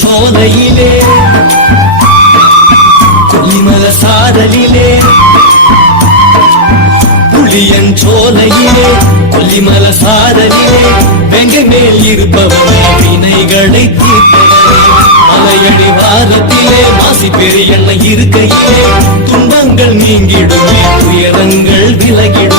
புளியன் சோலையிலே கொல்லிமல சாரலிலே புளியன் சோலையிலே கொல்லிமல சாரலிலே வெங்கை மேல் இருப்பவனே வினைகளை தீர்ப்பவனே மலையடி வாரத்திலே மாசி பெரிய இருக்கையிலே துன்பங்கள் நீங்கிடுமே துயரங்கள் விலகிடும்.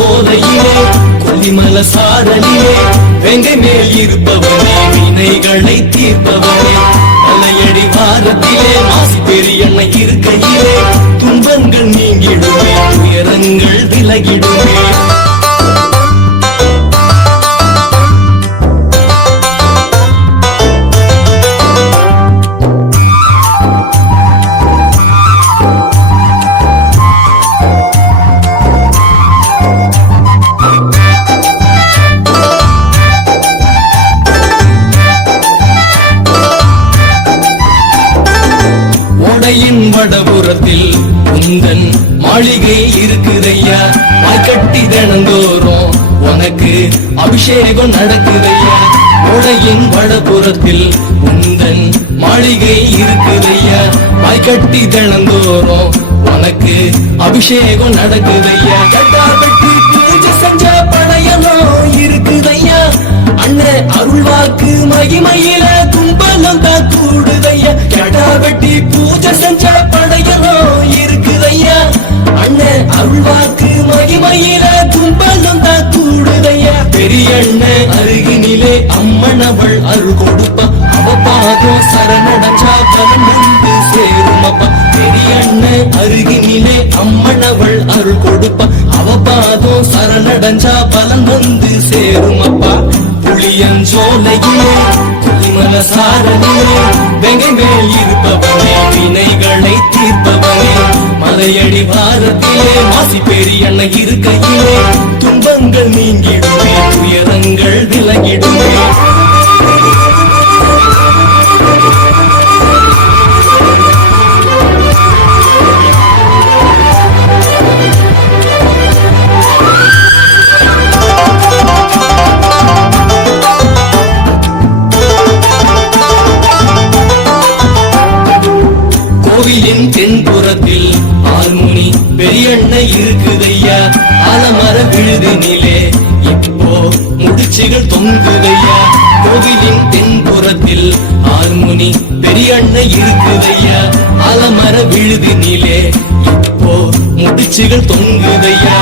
சோலையிலே கொல்லிமல சாரலிலே வெங்கை மேல் இருப்பவனே வினைகளை தீர்ப்பவனே. அலையடி வாரத்திலே மாசி பெரியண்ண இருக்கையிலே துன்பங்கள் நீங்கிடுமே துயரங்கள் விலகிடுமே. வடபுறத்தில் உந்தன் மாளிகை இருக்குதையா? மார்க்கட்டி தினந்தோறும் உனக்கு அபிஷேகம் நடக்குதையா? ஓடையின் வடபுறத்தில் உந்தன் மாளிகை இருக்குதையா? வாய்க்கட்டி தினந்தோறும் உனக்கு அபிஷேகம் நடக்குதையா? கட்டா பூஜை செஞ்ச படையலாம் இருக்குதையா? அண்ணன் அருள்வாக்கு மகிமையில மகிமையில கும்பலம் தான் கூடுதையா பெரிய அருகினிலே அம்மன் அவள் அருள் கொடுப்பா. அவ பாதம் சரணடைஞ்சா பலன் வந்து சேரும் அப்பா பெரிய அருகினிலே அம்மன் அவள் அருள் கொடுப்பா. அவ பாதம் சரணடைஞ்சா பலன் வந்து சேரும் அப்பா புளியன் சோலையிலே சாரதியே வெங்கை மேல் இருப்பவனே வினைகளை தீர்ப்பவனே. மலையடி பாரத்திலே மாசி பெரியண்ண இருக்கையிலே துன்பங்கள் நீங்கிடுமே துயரங்கள் விலகிடுமே. கோவிலின் தென்புறத்தில் ஆறுமுனி பெரியண்ண இருக்குதையா? ஆலமர விழுதினிலே இப்போ முடிச்சுகள் தொங்குதையா? கோவிலின் தென்புறத்தில் ஆறுமுனி பெரியண்ணை இருக்குதையா? ஆலமர விழுதினிலே இப்போ முடிச்சுகள் தொங்குதையா?